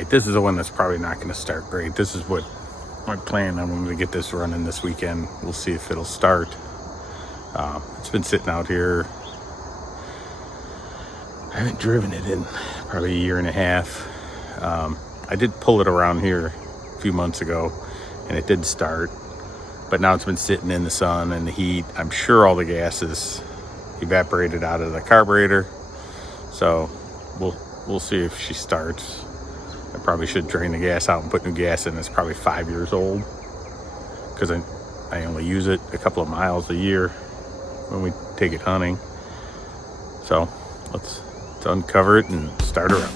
right, this is the one that's probably not going to start great. This is what my plan. I'm going to get this running this weekend. We'll see if it'll start. It's been sitting out here. I haven't driven it in probably a year and a half. I did pull it around here a few months ago, and it did start. But now it's been sitting in the sun and the heat. I'm sure all the gas is evaporated out of the carburetor. So we'll see if she starts. I probably should drain the gas out and put new gas in. It's probably 5 years old because I only use it a couple of miles a year when we take it hunting. So let's uncover it and start her up.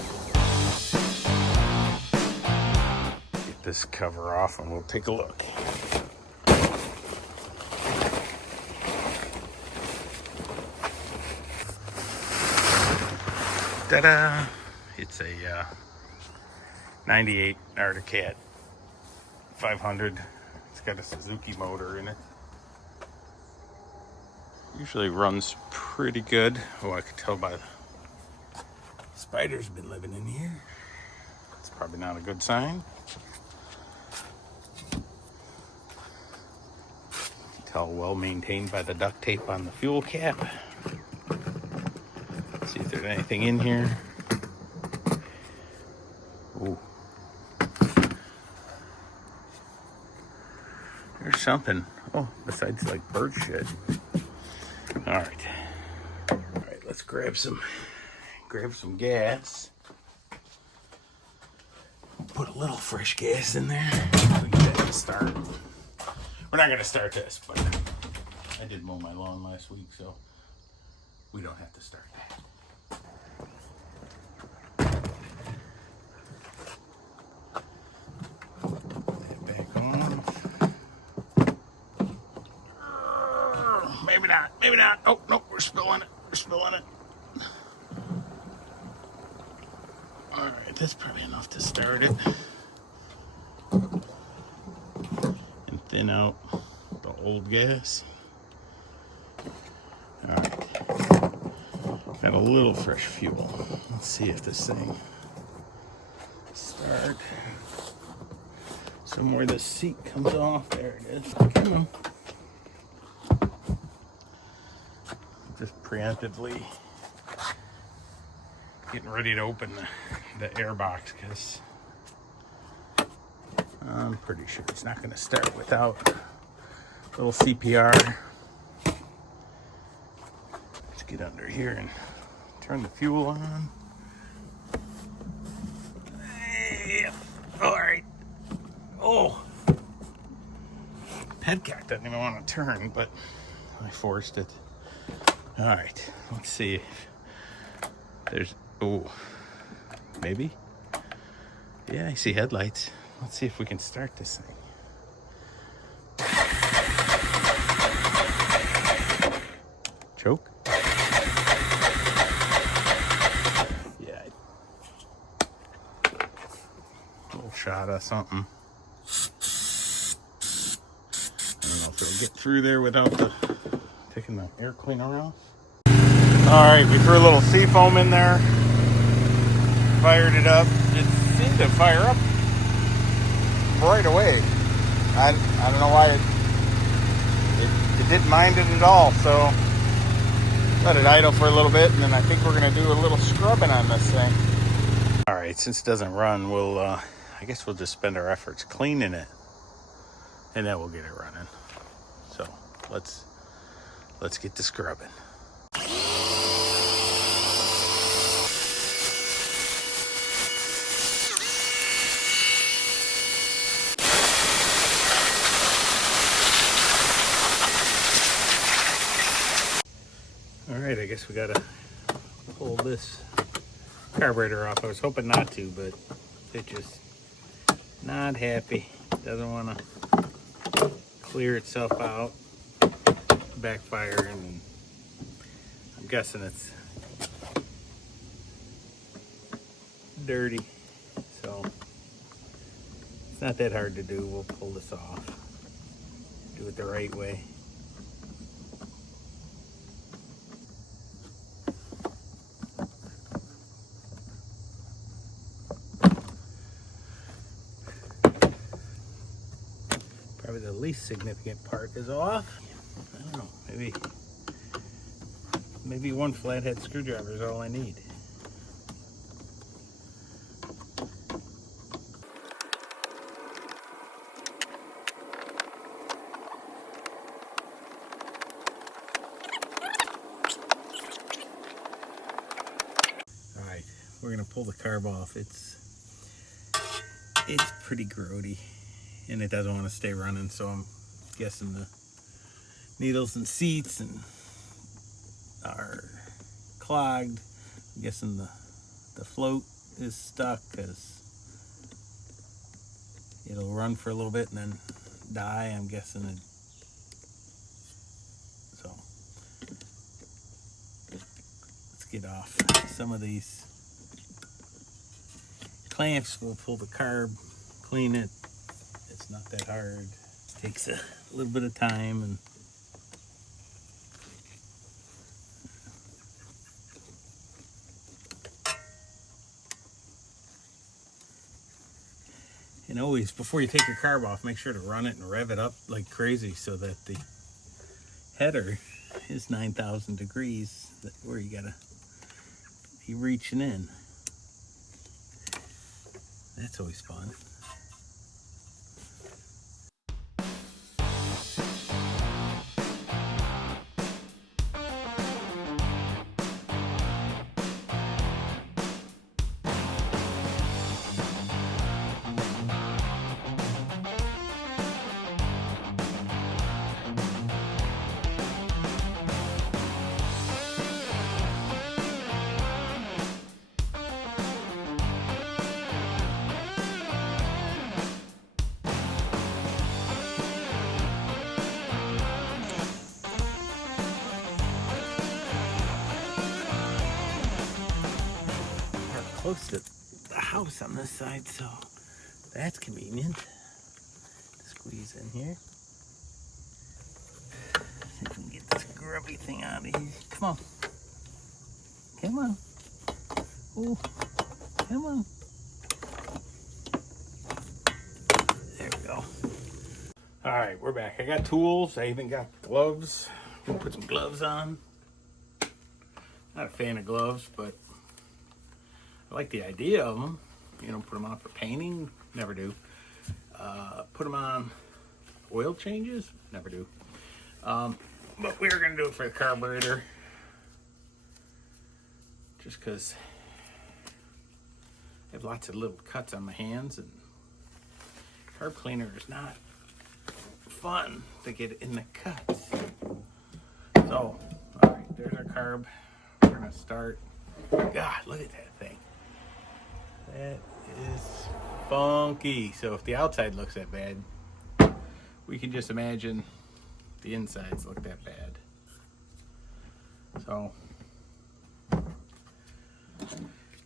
Get this cover off and we'll take a look. Ta-da! It's a 98 Arctic Cat 500. It's got a Suzuki motor in it. Usually runs pretty good. Oh, I could tell by the spider's been living in here. It's probably not a good sign. Tell well maintained by the duct tape on the fuel cap. See if there's anything in here. Ooh. There's something. Oh, besides like bird shit. All right, let's grab some gas. Put a little fresh gas in there. We get that to start. We're not gonna start this, but I did mow my lawn last week, so we don't have to start that. Maybe not. Oh, no, we're spilling it. All right, that's probably enough to start it. And thin out the old gas. All right. Got a little fresh fuel. Let's see if this thing start. Somewhere the seat comes off. There it is. Come on. Just preemptively getting ready to open the air box because I'm pretty sure it's not going to start without a little CPR. Let's get under here and turn the fuel on. Yep. All right. Oh, headcock doesn't even want to turn, but I forced it. All right, let's see if there's, oh, maybe? Yeah, I see headlights. Let's see if we can start this thing. Choke? Yeah. A little shot of something. I don't know if it'll get through there without taking the air cleaner off. All right, we threw a little sea foam in there, fired it up. It seemed to fire up right away. I don't know why it didn't mind it at all. So let it idle for a little bit, and then I think we're gonna do a little scrubbing on this thing. All right, since it doesn't run, we'll I guess we'll just spend our efforts cleaning it, and then we'll get it running. So let's get to scrubbing. All right, I guess we gotta pull this carburetor off. I was hoping not to, but it just not happy. Doesn't want to clear itself out, backfire, and I'm guessing it's dirty. So it's not that hard to do. We'll pull this off. Do it the right way. Probably the least significant part is off. I don't know, maybe one flathead screwdriver is all I need. Alright, we're gonna pull the carb off. It's pretty grody and it doesn't want to stay running, so I'm guessing the needles and seats are clogged. I'm guessing the float is stuck because it'll run for a little bit and then die. I'm guessing it. So let's get off some of these clamps. We'll pull the carb, clean it. It's not that hard. It takes a little bit of time and always, before you take your carb off, make sure to run it and rev it up like crazy so that the header is 9,000 degrees, where you gotta be reaching in. That's always fun. Close to the house on this side, so that's convenient. Squeeze in here. See if we can get this grubby thing out of here. Come on. Come on. Oh, come on. There we go. All right, we're back. I got tools. I even got gloves. We'll put some gloves on. Not a fan of gloves, but I like the idea of them. You know, put them on for painting, never do. Put them on oil changes, never do. But we're gonna do it for the carburetor, just because I have lots of little cuts on my hands, and carb cleaner is not fun to get in the cuts. So, all right, there's our carb. We're gonna start. God, look at that thing. That is funky. So if the outside looks that bad, we can just imagine the insides look that bad. So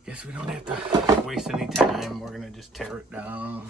guess we don't have to waste any time. We're gonna just tear it down.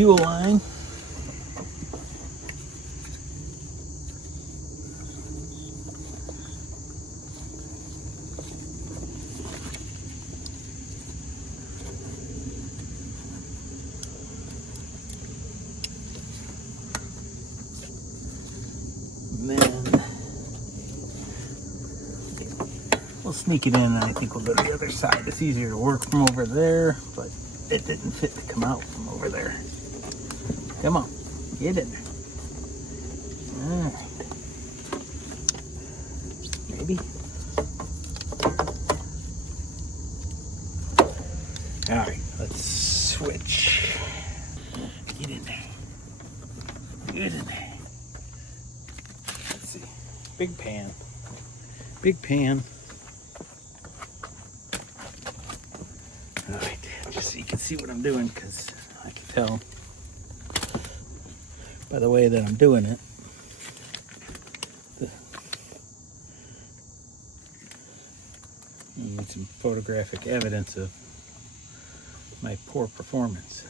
fuel line. And then we'll sneak it in, and I think we'll go to the other side. It's easier to work from over there, but it didn't fit to come out from over there. Come on, get in there. All right. Maybe. All right, let's switch. Get in there. Get in there. Let's see. Big pan. Big pan. All right, just so you can see what I'm doing, because I can tell by the way that I'm doing it. You need some photographic evidence of my poor performance.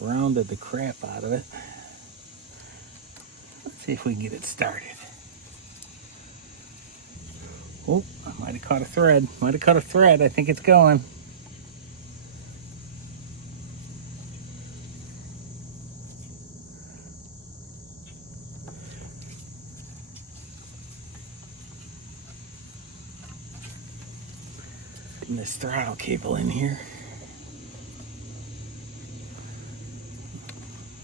Rounded the crap out of it. Let's see if we can get it started. Oh, I might have caught a thread. Might have caught a thread. I think it's going. Putting this throttle cable in here.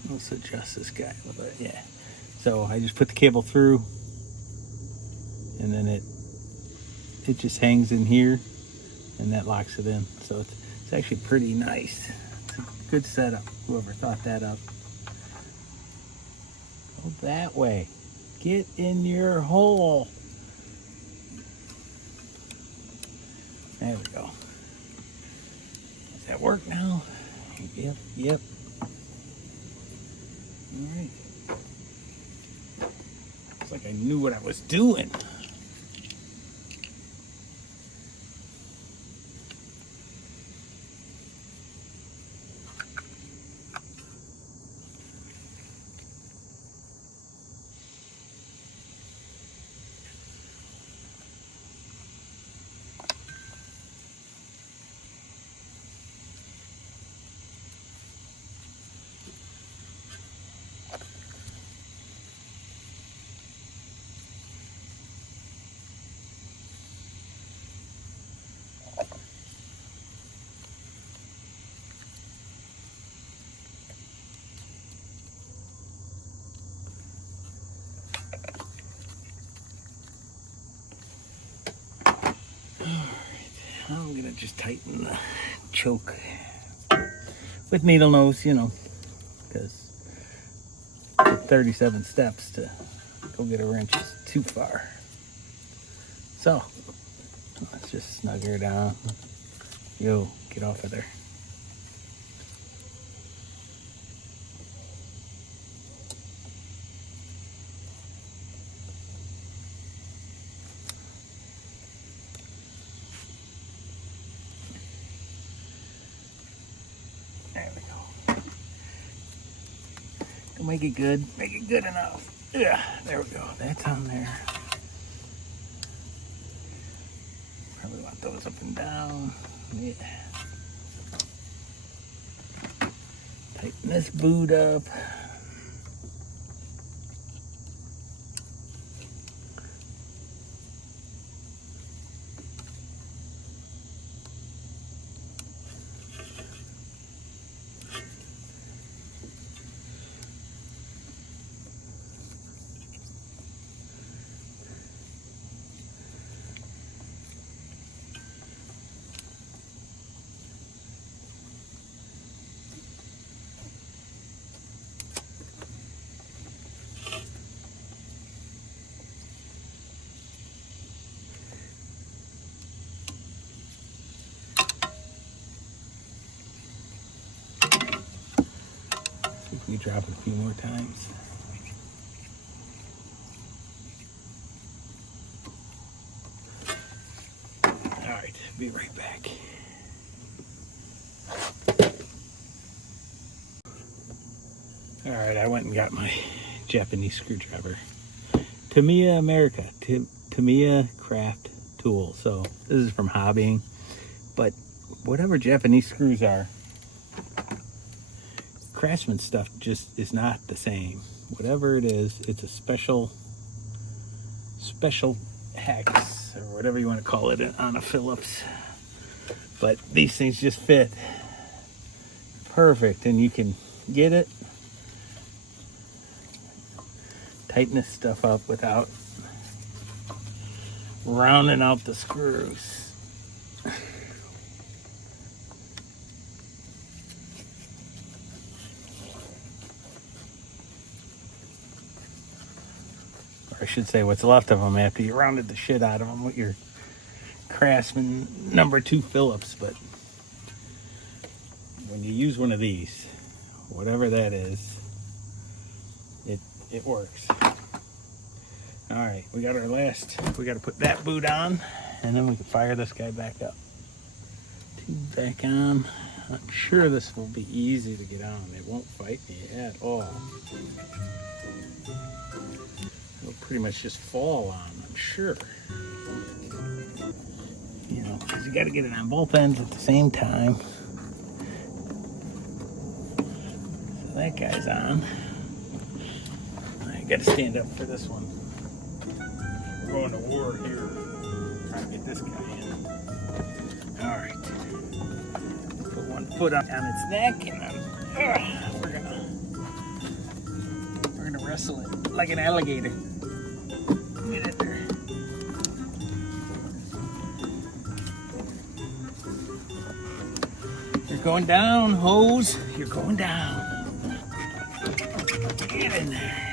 Let's adjust this guy a little bit. Yeah. So I just put the cable through, and then it just hangs in here, and that locks it in. So it's actually pretty nice. It's a good setup. Whoever thought that up. Go that way. Get in your hole. There we go. Does that work now? Yep, yep. All right. It's like I knew what I was doing. I'm gonna just tighten the choke with needle nose, you know, because 37 steps to go get a wrench is too far. So let's just snug her down. Yo, get off of there. There we go. Make it good. Make it good enough. Yeah, there we go. That's on there. Probably want those up and down. Yeah. Tighten this boot up. We drop it a few more times. All right, be right back. I went and got my Japanese screwdriver. Tamiya America, Tamiya Craft Tool. So this is from hobbying, but whatever Japanese screws are, Craftsman stuff just is not the same. Whatever it is, it's a special hex or whatever you want to call it on a Phillips. But these things just fit perfect, and you can get it, tighten this stuff up without rounding out the screws. Or I should say what's left of them after you rounded the shit out of them with your Craftsman #2 Phillips. But when you use one of these, whatever that is, it works. All right, we got our last, we got to put that boot on, and then we can fire this guy back up. Tube back on. I'm sure this will be easy to get on. It won't fight me at all. It'll pretty much just fall on, I'm sure. You know, because you got to get it on both ends at the same time. So that guy's on. I got to stand up for this one. We're going to war here. Trying to get this guy in. All right. Put one foot on its neck, and then we're gonna wrestle it like an alligator. Get it there. You're going down, hose. You're going down. Get in there.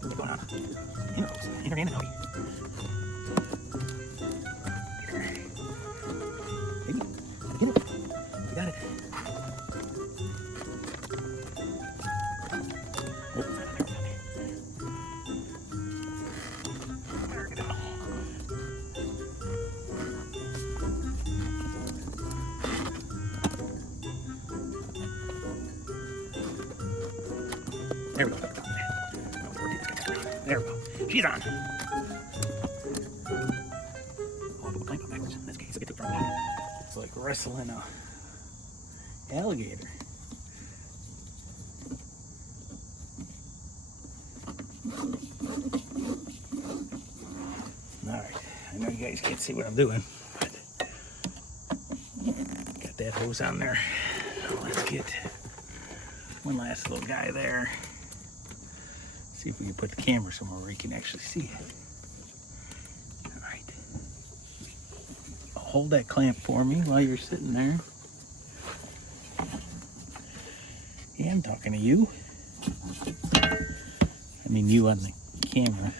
What's going on? In and out. Baby, get it. You got it. Oh, there we go. There we go. There we go. She's on. Oh, we'll climb up backwards. In this case, I'll get to the front. It's like wrestling a alligator. Alright, I know you guys can't see what I'm doing, but got that hose on there. Let's get one last little guy there. See if we can put the camera somewhere where you can actually see it. All right. Hold that clamp for me while you're sitting there. Yeah, I'm talking to you. I mean, you on the camera.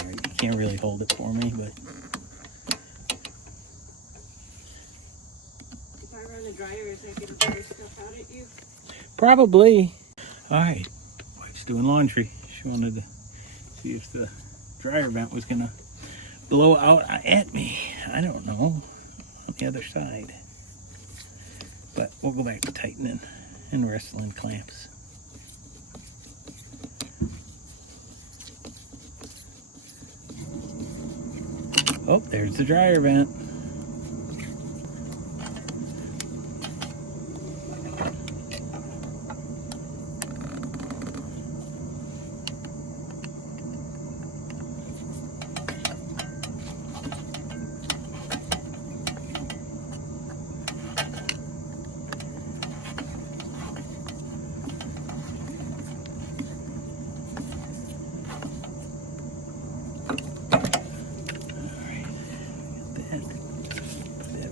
All right, you can't really hold it for me, but. If I run the dryer, is that going to dry stuff out at you? Probably. All right. Wife's doing laundry. She wanted to see if the dryer vent was gonna blow out at me. I don't know. On the other side. But we'll go back to tightening and wrestling clamps. Oh, there's the dryer vent.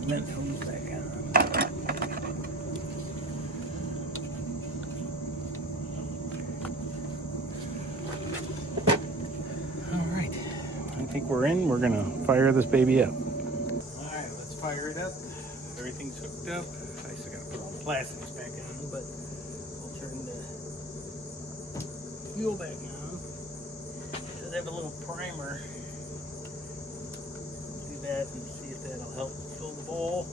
Vent hose back on. All right, I think we're in. We're gonna fire this baby up. All right, let's fire it up. Everything's hooked up. I still gotta put all the plastics back on, but we'll turn the fuel back on. Does have a little primer. Do that and see if that'll help fill the bowl.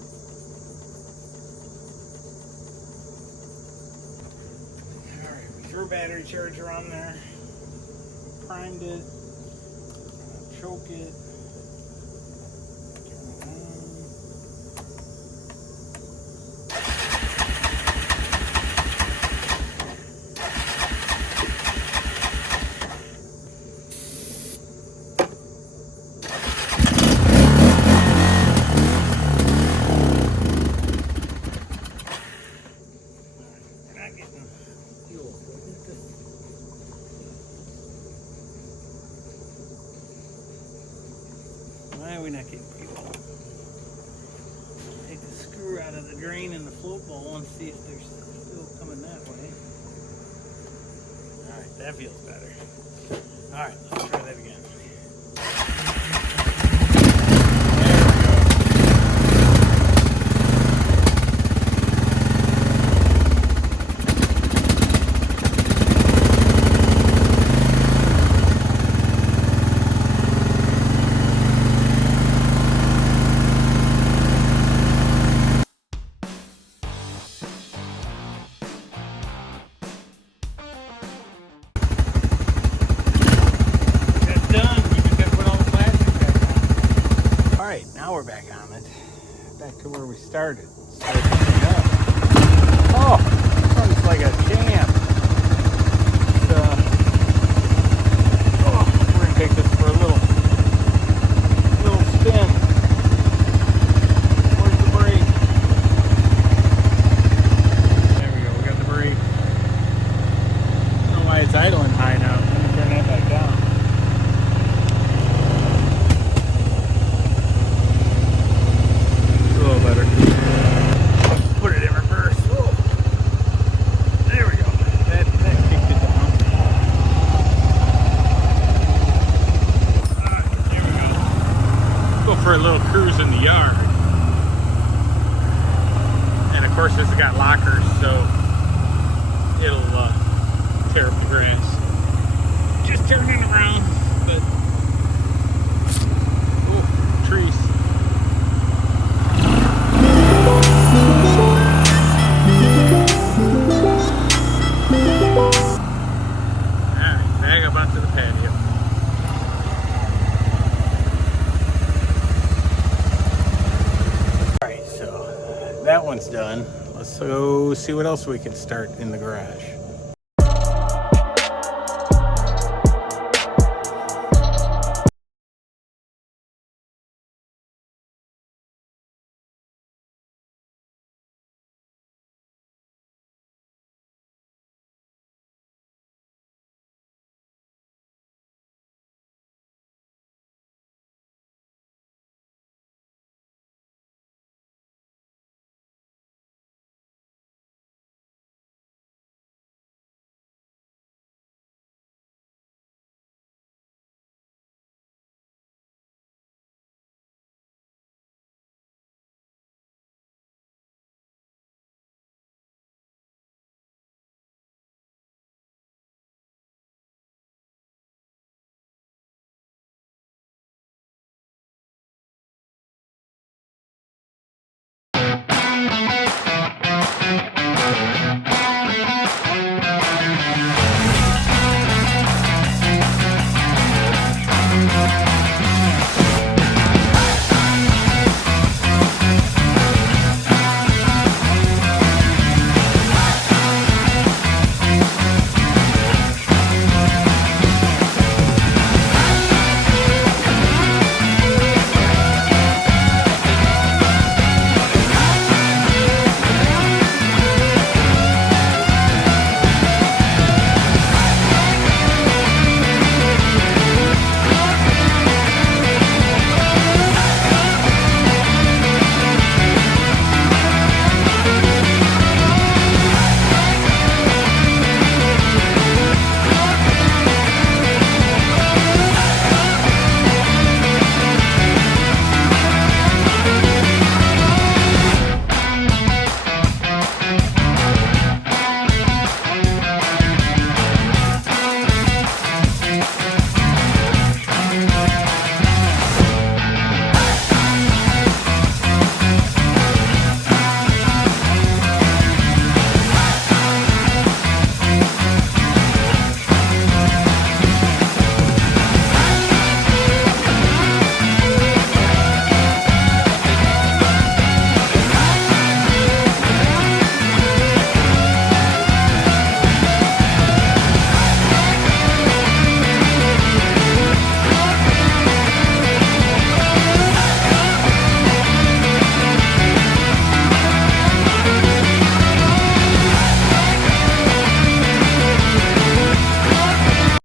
Threw a battery charger on there. Primed it. Choke it. Why are we not getting fuel? Take the screw out of the drain in the float bowl and see if they're still coming that way. Alright, that feels better. Alright, let's try that again. Now we're back on it. Back to where we started. Oh, this one's like a champ. We're gonna take this for a little spin. Where's the brake? There we go. We got the brake. I don't know why it's idling high now. Let me turn that back down. Better. Put it in reverse. Whoa. There we go. That kicked it down. There we go. Go for a little cruise in the yard. And of course, this has got lockers, so it'll tear up the grass. Just turning around, but trees. That one's done. Let's go see what else we can start in the garage.